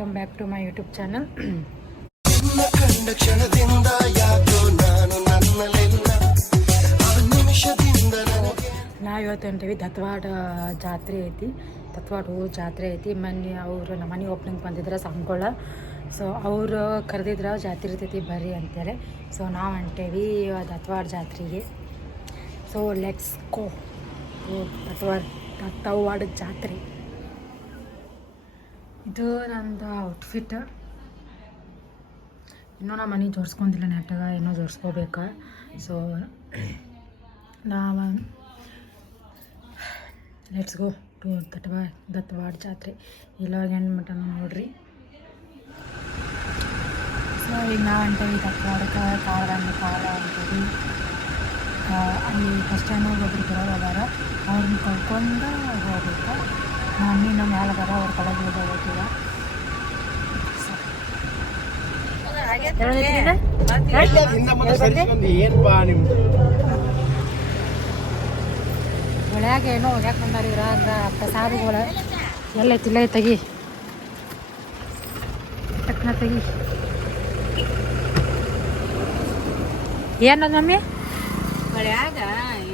Welcome back to my YouTube channel. ನಾವು ಇವತ್ತು ಹೊಂಟೀವಿ ಧಾರವಾಡ ಜಾತ್ರೆ ಐತಿ. ಧಾರವಾಡ ಊರು ಜಾತ್ರೆ ಐತಿ. ಮೊನ್ನೆ ಅವರು ನಮ್ಮ ಮನೆ ಓಪನಿಂಗ್ ಬಂದಿದ್ರೆ ಸಂಗೊಳ್ಳ. ಸೊ ಅವರು ಕರೆದಿದ್ರು ಜಾತ್ರೆ ಇರ್ತೈತಿ ಬರ್ರಿ ಅಂತೇಳಿ. ಸೊ ನಾವು ಹೊಂಟೇವಿ ಧಾರವಾಡ ಜಾತ್ರೆಗೆ. ಸೊ ಲೆಟ್ಸ್ ಗೋ ಧಾರವಾಡ ಜಾತ್ರೆ. ಇದು ನಂದು ಔಟ್ಫಿಟ್. ಇನ್ನೂ ನಮ್ಮ ಮನೆ ಜೋಡಿಸ್ಕೊಂಡಿಲ್ಲ ನೆಟ್ಟಾಗ, ಇನ್ನೂ ಜೋಡಿಸ್ಕೋಬೇಕಾ. ಸೊ ನಾವು ಲೆಟ್ಸ್ ಗೋ ಟು ಧಾರವಾಡ ಜಾತ್ರೆ. ಇಲ್ಲೋಗಿ ಹೆಣ್ಣು ಮಟನ ನೋಡ್ರಿ. ಸೊ ಈಗ ನಾವು ಹೊಂಟೇವಿ ಧಾರವಾಡಕ್ಕೆ. ಕಾಲ ಅಂತೀವಿ. ಅಲ್ಲಿ ಫಸ್ಟ್ ಟೈಮ್ ಒಬ್ಬರು ಬರೋರು ಅದಾರ, ಅವ್ರನ್ನ ಕರ್ಕೊಂಡು ಹೋಗ್ಬೇಕು. ಮಮ್ಮಿ ನಮ್ಮ ಮ್ಯಾಲೆ ಅದಾರ, ಅವ್ರ ಕಡೆಗೆ ಹೋಗ್ಬೇಕಿಲ್ಲ. ಒಳ್ಯಾಗ ಏನೋ ಹೋಗ್ಯಾಕೆ ಬಂದಾರ ಇವ್ರ ಅಂದ್ರೆ ಪ್ರಸಾದಗಳು ಎಲ್ಲ ತಿಲ್ಲ ತೆಗಿ ಟಕ್ನ ತೆಗಿ. ಏನದ ಮಮ್ಮಿ ಮಳ್ಯಾಗ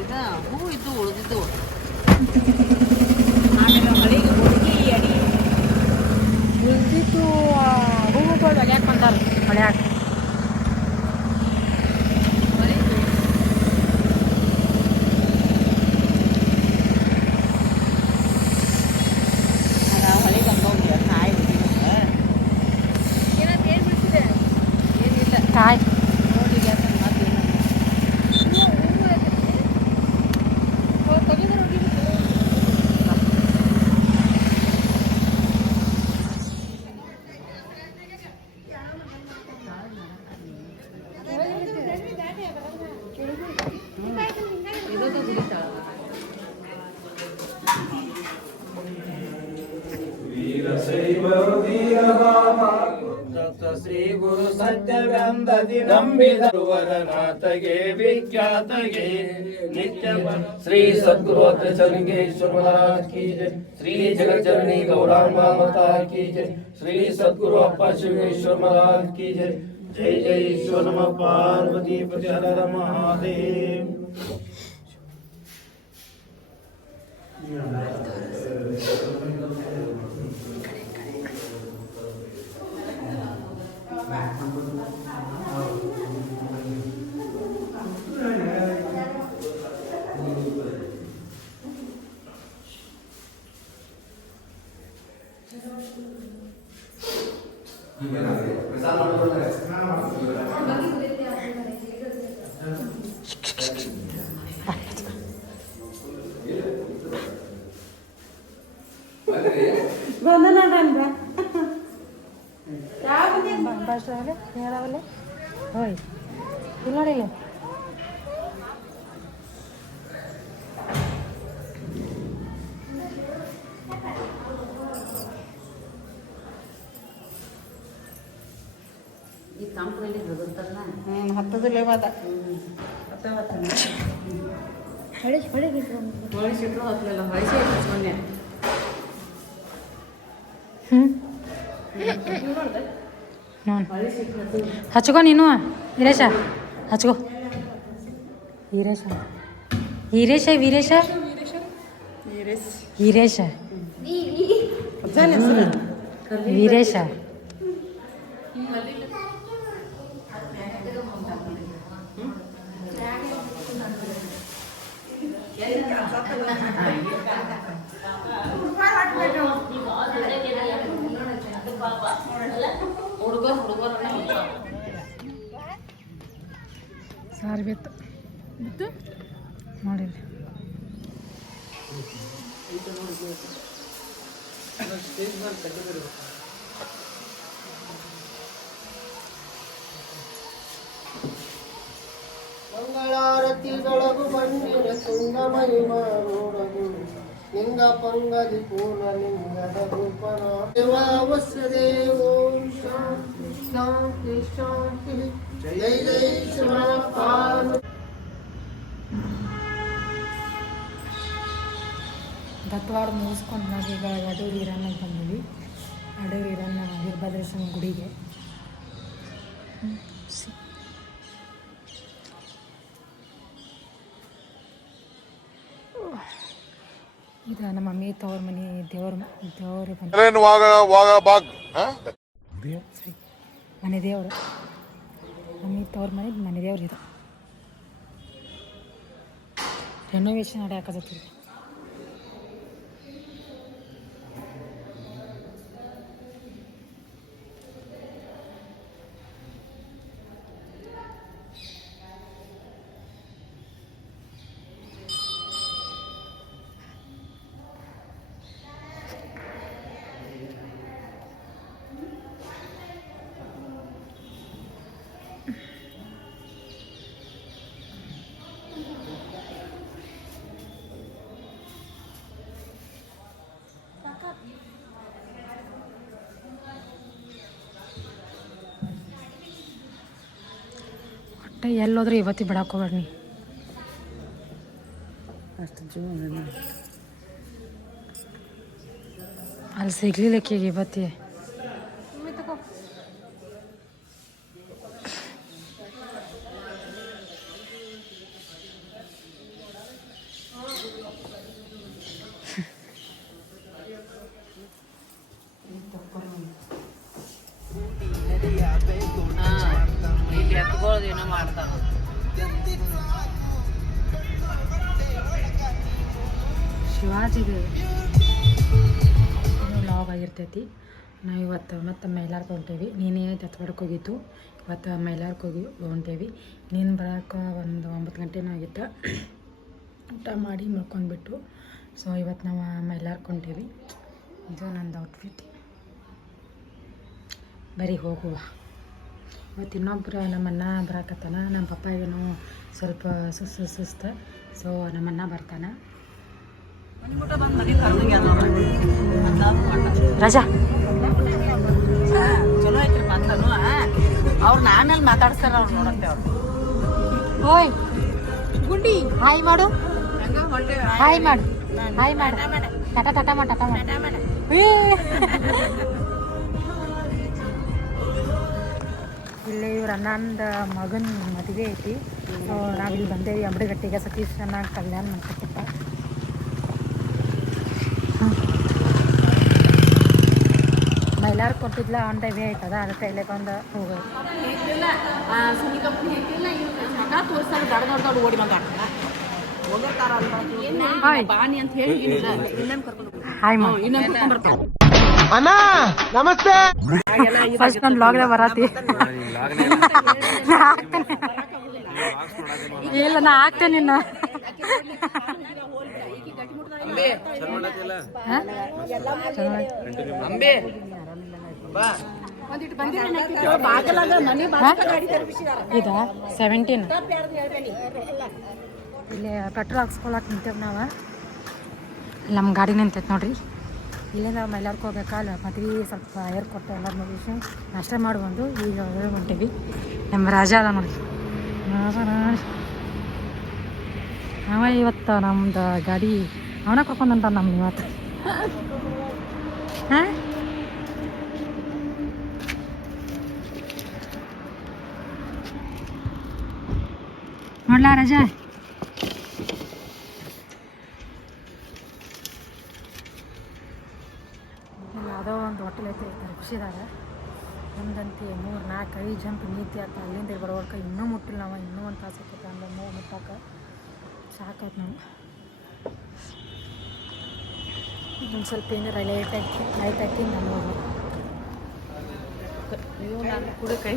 ಇದು ಹೂ ಇದ್ದು ಉಳಿದಿದ್ದು ಆಮೇಲೆ ಹೊಳಿಗೆ ಹುಡುಗಿ ಅಡಿ ಉಳಿದಿದ್ದು ಹೂವುಗಳು ಒಗ್ಯಾಕೆ ಬಂದಾರ ಒಳ್ಯಾಗ. ಕಾಯ್ ಶ್ರೀ ಗುರು ಸತ್ಯವೆಂದದಿ ನಂಬಿದವರನಾಥಗೆ ವಿಖ್ಯಾತಗೆ ನಿತ್ಯ ಶ್ರೀ ಸದ್ಗುರು ಚಲಿಂಗೇಶ್ವರ ಮಹಾರಾಜ್ ಕಿ ಜೈ. ಶ್ರೀ ಜಗಚರಣಿ ಗೌರಾಂಗ ಮಾತಾ ಕಿ ಜೈ. ಶ್ರೀ ಸದ್ಗುರು ಅಪ್ಪ ಶಿವೇಶ್ವರ ಮಹಾರಾಜ್ ಕಿ ಜೈ. ಜೈ ಜೈ ಈಶ್ವರ ನಮಃ ಪಾರ್ವತಿ ಪತಿ ಹರ ಹರ ಮಹಾದೇವ್. ಹೇಳವಲ್ಲ ಹೋಯ್ ಇಲ್ಲಿ ನೋಡಿಲ್ಲ. ಈ ಕಂಪ್ನಿಯಲ್ಲಿ ಬದುಕ್ತಾರಲ್ಲ ಹತ್ತದಿಲ್ಲೇವಾದ ಹೊಳಿಸಿಟ್ರು ಹತ್ತಲಿಲ್ಲ. ಹೊಳಿಸಿ ಮೊನ್ನೆ ಹಚ್ಕೋ ನೀನು ವೀರೇಶ, ಹಚ್ಕೋ. ವೀರೇಶ ವೀರೇಶ ವೀರೇಶ ವೀರೇಶ ವೀರೇಶ ಸಾರು ಬಿತ್ತು ನೋಡಿಲ್ಲ. ಮಂಗಳಾರತಿ ಬೆಳಗು ಬಣ್ಣಿನ ತುಂಗ ಮಹಿಮಾ ನೋಡಗು ಲಿಂಗ ಪಂಗದಿ ಪೂರ್ಣ ಲಿಂಗದ ರೂಪನ ದೇವಾವಸ್ಯದೇ. ಓಂ ಶಾಂತಿ ಶಾಂತಿ ಶಾಂತಿ. ಜೈ ಜೈ ಶಿವ ಪಾರ್ವತಿ. ಧಾರವಾಡ ಮುಗಿಸ್ಕೊಂಡು ನಾವೀಗ ಅಡೂರು ಹಿರಣ್ಣ ಬಂದ್ವಿ. ಅಡೂರು ಹಿರಣ್ಣ ವೀರಭದ್ರೇಶ್ವರ ಗುಡಿಗೆ. ಇದು ನಮ್ಮ ಮಮ್ಮಿ ತವ್ರ ಮನೆ ದೇವ್ರ ಬಂದು ಮನೆ ದೇವರು. ಮಮ್ಮಿ ತವ್ರ ಮನೆ ದೇವ್ರು ಇದು ರೆನೋವೇಷನ್ ನಡೆಯಾಕತ್ತೀವಿ. ಒಟ್ಟು ಎಲ್ಲೋದ್ರೆ ಇವತ್ತಿ ಬಿಡಕ್ಕೆ ಹೋಗ್ಬೇಡಿ. ಅಷ್ಟು ಜೀವನ ಅಲ್ಲಿ ಸಿಗ್ಲಿಲ್ಲಕ್ಕೀಗ ಇವತ್ತಿ. ಇಲ್ಲಿ ಎತ್ಕೊಳ್ಳೋದು ಏನೋ ಮಾಡ್ತಾರ. ಶಿವಾಜಿಗೆ ಲಾಗ್ ಆಗಿರ್ತೈತಿ. ನಾವು ಇವತ್ತು ಮತ್ತು ಮೈಲಾರ್ಗೆ ಹೊಂಟೇವಿ. ನೀನೇ ತತ್ವಾಡಕ್ಕೆ ಹೋಗಿತ್ತು, ಇವತ್ತು ಮೈಲಾರ್ಗೆ ಹೊಂಟೇವಿ. ನೀನು ಬರೋಕೆ ಒಂದು 9 ಗಂಟೆನೂ ಆಗಿತ್ತು. ಊಟ ಮಾಡಿ ಮಲ್ಕೊಂಡ್ಬಿಟ್ಟು ಸೊ ಇವತ್ತು ನಾವು ಮೈಲಾರ್ಗೆ ಹೊಂಟೇವಿ. ಇದು ನಂದು ಔಟ್ಫಿಟ್. ಬರೀ ಹೋಗುವ. ಇವತ್ತು ಇನ್ನೊಬ್ಬರು ನಮ್ಮನ್ನ ಬರಾಕತ್ತಾನ. ನಮ್ಮ ಪಪ್ಪಾಗೇನು ಸ್ವಲ್ಪ ಸುಸ್ತು. ಸೊ ನಮ್ಮನ್ನ ಬರ್ತಾನೆ. ರಜಾ ಚಲೋ ಐತ್ರಿ ಬಂದನು. ಅವ್ರನ್ನ ಆಮೇಲೆ ಮಾತಾಡ್ಸ್ತಾರ. ಅವ್ರು ನೋಡತ್ತೆ. ಅವ್ರು ಓಯ್ ಗುಂಡಿ ಹಾಯ್ ಮಾಡು. ಹಾಯ್ ಮಾಡು. ಹಾಯ್ ಮಾಡು. ಟಾಟಾ ಟಾಟಾ ಮಾಡು. ಟಾಟಾ ಮಾಡು. ಇಲ್ಲಿ ಇವ್ರ ಅಣ್ಣಂದ ಮಗನ ಮದುವೆ ಐತಿ. ಸೊ ನಾವಿಲ್ಲಿ ಬಂದೇವಿ ಅಂಬಡಿಗಟ್ಟಿಗೆ. ಸತೀಶ್ ಅಣ್ಣ ಕಲ್ಯಾಣ ಮಂಟಪಕ್ಕೆ. ಮೈಲಾರ್ ಕೊಟ್ಟಿದ್ಲ ಆನ್ ದ ವೇ ಆಯ್ತದ. ಅದಕ್ಕೆ ಇಲ್ಲೇ ಬಂದು ಹೋಗೋದು. ಹಾಯ್ ಮಾ. ಅಣ್ಣ ನಮಸ್ತೆ. ಫಸ್ಟ್ ನಾನು ಲಾಗ್ದಾಗ ಬರತ್ತಿ. ಇಲ್ಲ ನಾ ಹಾಕ್ತೇನೆ ನಿನ್ನ. ಇದ 17 ಇಲ್ಲಿ ಪೆಟ್ರೋಲ್ ಹಾಕ್ಸ್ಕೊಳಕ್ಕೆ ನಿಂತೇವೆ ನಾವು. ನಮ್ಮ ಗಾಡಿ ನಿಂತೈತೆ ನೋಡ್ರಿ. ಇಲ್ಲಿಂದ ಮೈಲಾರ್ಗೆ ಹೋಗ್ಬೇಕಲ್ಲ. ಮದ್ವೆ ಸ್ವಲ್ಪ ಏರ್ ಕೊಟ್ಟು ಎಲ್ಲ ಮುಗಿಸಿ ನಾಷ್ಟ ಮಾಡಿ ಬಂದು ಈಗ ಹೊಂಟೀವಿ. ನಮ್ಮ ರಾಜ ಅದ ನೋಡಿ. ಅವ ಇವತ್ತು ನಮ್ದು ಗಾಡಿ ಅವನ ಕರ್ಕೊಂಡಂತ ನಮ್ಮ ಇವತ್ತು. ಹಾಂ ನೋಡ್ಲಾ ರಾಜಾ. ಯಾವುದೋ ಒಂದು ಹೋಟೆಲ್ ಐತೆ ಇರ್ತಾರೆ ಖುಷಿದಾಗ. ಒಂದಂತೆ 3, 4, 5 ಜಂಪ್ ನೀತಿ ಆತ. ಅಲ್ಲಿಂದ ಬರೋರ್ಕ ಇನ್ನೂ ಮುಟ್ಟಿಲ್ಲ ನಾವು. ಇನ್ನೂ ಒಂದು ತಾಸು ಆಕೈತೆ ಅಂದ್ರೆ ಮುಟ್ಟಕ್ಕೆ ಸಾಕಾಯ್ತು ನಾವು. ಒಂದು ಸ್ವಲ್ಪ ಏನಾರ ಲೈಟ್ ಹಾಕಿ ನಾನು ಹೋಗಿ ನೀವು ನಾನು ಕೂಡ ಕೈ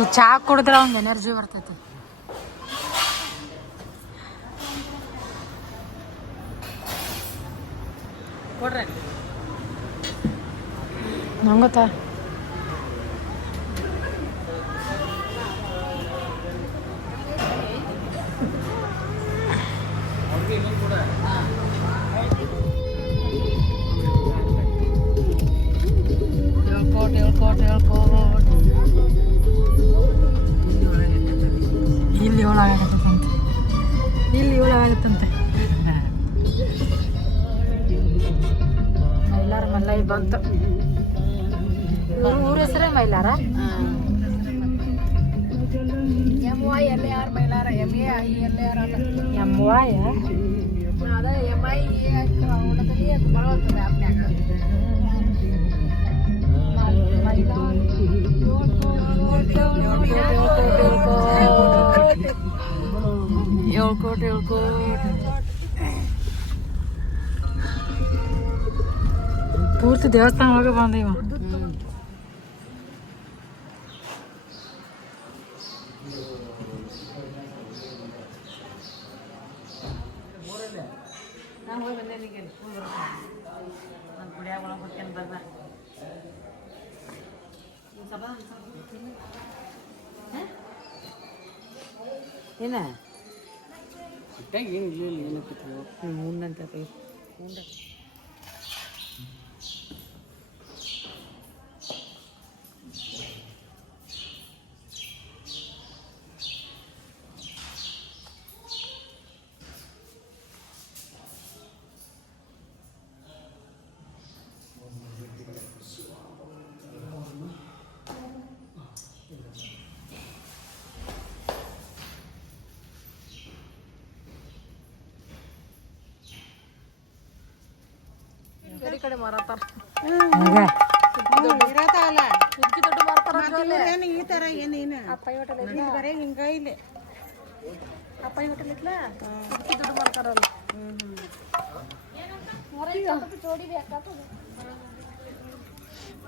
ಈ ಚಹಾ ಕುಡಿದ್ರೆ ಒಂದು ಎನರ್ಜಿ ಬರ್ತೈತಿ. ಕೊಡ್ರಿ ನಂಗೆ ಗೊತ್ತಾ. ಇಲ್ಲಿ 7 ಆಗತ್ತಂತೆ. ಮೈ ಬಂತು. ಊರ ಹೆಸರೇ ಮೈಲಾರ. ಪೂರ್ತಿ ದೇವಸ್ಥಾನ ಹೋಗಿ ಬಂದೀವ. ಏನ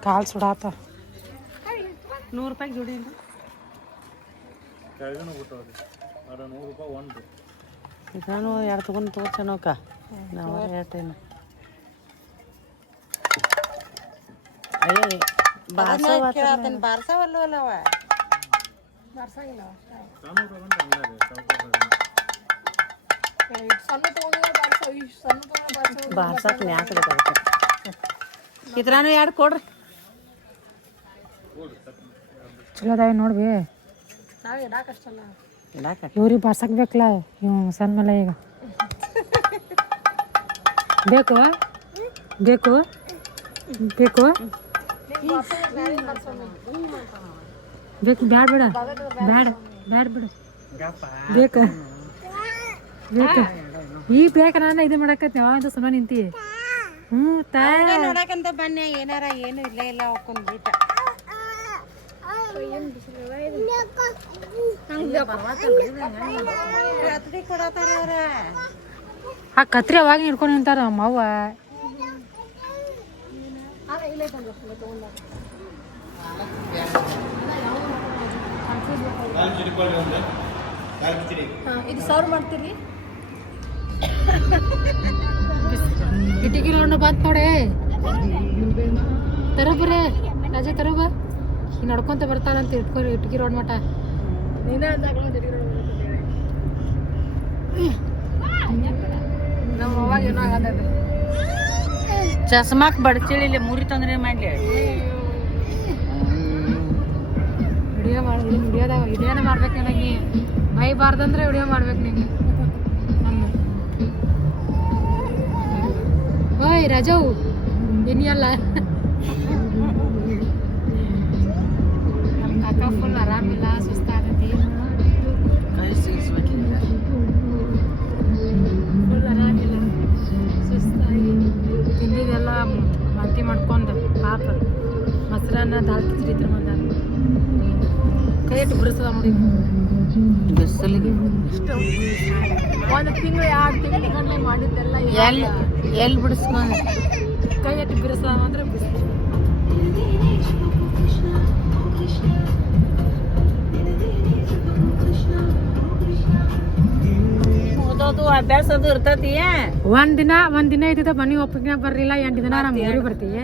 ಕಾಲ್ ಸುಡಾತ. 100 ರೂಪಾಯಿ ಜೋಡಿ ನಾನು 2 ತಗೊಂಡು ತಗೋಚನೋಕ ನಾವು ರೇಟೇನು ಬಾರ್ಸವಲ್ಲವ ಬಾರ್ಸಕ್ ನ್ಯಾಕ ಬೇಕಾಗುತ್ತೆ. ಇದ್ರಾನು 2 ಕೊಡ್ರಿ. ಚಲೋ ಅದಾವ ನೋಡ್ಬಿ. ಇವ್ರಿಗೆ ಬಾರ್ಸಕ್ ಬೇಕಲ್ಲ ಇವ್ ಸಣ್ಣ ಮಲ. ಈಗ ಬೇಕು ಬೇಕು ಬೇಕು ಬೇಕು ಬ್ಯಾಡ ಬೇಡ ಬ್ಯಾಡ ಬ್ಯಾಡ ಬಿಡು. ಬೇಕು ಬೇಕು ಈಗ ಬೇಕ. ನಾನು ಇದು ಮಾಡಕತ್ತಿ ಯಾವಾಗ ಸುಮ್ಮನೆ ನಿಂತಿ. ನೋಡಕಂತ ಬನ್ನಿ. ಏನಾರ ಏನು ಇಲ್ಲ ಇಲ್ಲ ಹಾಕೊಂಡ್ ಬಿಟ್ಟ. ಆ ಕತ್ರಿ ಅವಾಗ ಹಿಡ್ಕೊಂಡು ನಿಂತಾರ ಅಮ್ಮವ್ವ. ಇದು ಸರ್ವ್ ಮಾಡ್ತೀರಿ. ಇಟಿಕಿ ರೋಡ್ ಬಂತ ನೋಡಿ. ತರೋಬ್ರೆ ರಾಜ ತರೋಬ. ಈಗ ನಡ್ಕೊಂತ ಬರ್ತಾರಂತ ಇಟ್ಕೊರಿ ಇಟಕಿ ರೋಡ್ ಮಠ. ನಮ್ಮ ಅವಾಗ ಏನೋ ಆಗದ. ಚಸ್ಮಾಕ್ ಬಡ್ಚಿಳಿ ಮುರಿ ತಂದ್ರೆ ಮಾಡ್ಲಿ. ವಿಡಿಯೋ ಮಾಡಿ ವಿಡಿಯೋದಾಗ ವಿಡಿಯೋನ ಮಾಡ್ಬೇಕು ನನಗೆ. ಬೈಬಾರ್ದಂದ್ರೆ ವಿಡಿಯೋ ಮಾಡ್ಬೇಕು ನಿಂಗೆ. ಓಯ್ ರಜವು ಏನಿಯಲ್ಲ. ನಮ್ಮ ಕಾಕ ಫುಲ್ ಆರಾಮಿಲ್ಲ, ಸುಸ್ತಾಗತಿ. ಫುಲ್ ಆರಾಮಿಲ್ಲ, ಸುಸ್ತಾಗಿ ತಿಂದಿದ್ದೆಲ್ಲ ವಾಂತಿ ಮಾಡ್ಕೊಂಡು ಪಾಪ. ಮೊಸರನ್ನ ದಾಲ್ ಕಿಚಡಿ ಇದ್ರ ಬಂದ ಕೈ ಇಟ್ಟು ಬಿಡಿಸದ ನೋಡಿ. ಬಿಸಿಲಿಗೆ ಒಂದು ತಿಂಗಳು 2 ತಿಂಗಳು ಮಾಡಿದ್ದೆಲ್ಲ ಎಲ್ಲಿ ಬಿಡಿಸ್ಕೊಂಡು ಕೈ ಇಟ್ಟು ಬಿಡಿಸದ ಅಂದ್ರೆ ಬಿಡಿಸ್ತೀವಿ. ಓದೋದು ಅಭ್ಯಾಸ ಅದು ಇರ್ತತಿ. ಒಂದಿನ ಇದ್ದಿದ್ದ ಮನಿ ಒಪ್ಪಿಗೆ ಬರ್ಲಿಲ್ಲ. 8 ದಿನ ನಮ್ಮ ಊರಿಗೆ ಬರ್ತೀವಿ.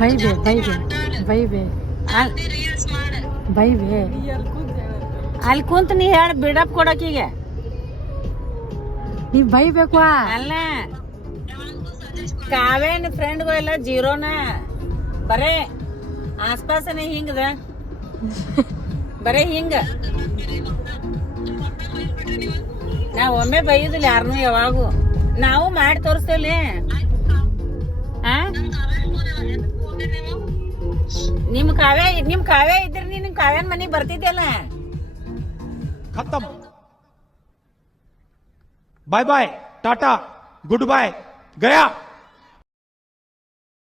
ಬೈಬೆ ಬೈಬೆ ಬೈಬೆ ಬೈಬೆ ಅಲ್ಲಿ ಕುಂತ ನೀ ಹೇಳಿ ಬಿಡಪ್ ಕೊಡಕೀಗ. ನೀವ್ ಬೈಬೇಕು. ಅಲ್ಲ ಕಾವೇನ್ ಫ್ರೆಂಡ್ಗಳೆಲ್ಲ ಜೀರೋನ ಬರೇ ಆಸ್ಪಾಸನೆ ಹಿಂಗದ. ಬರೇ ಹಿಂಗ ನಾವ್ ಒಮ್ಮೆ ಬೈಯುದಿಲ್ಲ ಯಾರನ್ನೂ ಯಾವಾಗೂ ನಾವು ಮಾಡಿ ತೋರಿಸ್ತೇವಲ್ಲಿ ಆ ನಿಮ್ ಕಾವ್ಯ ಇದ್ರಿ ನಿಮ್ ಕಾವ್ಯನ್ ಮನಿಗ್ ಬರ್ತಿದ್ಯಲ್ಲ खत्म bye bye tata good bye गया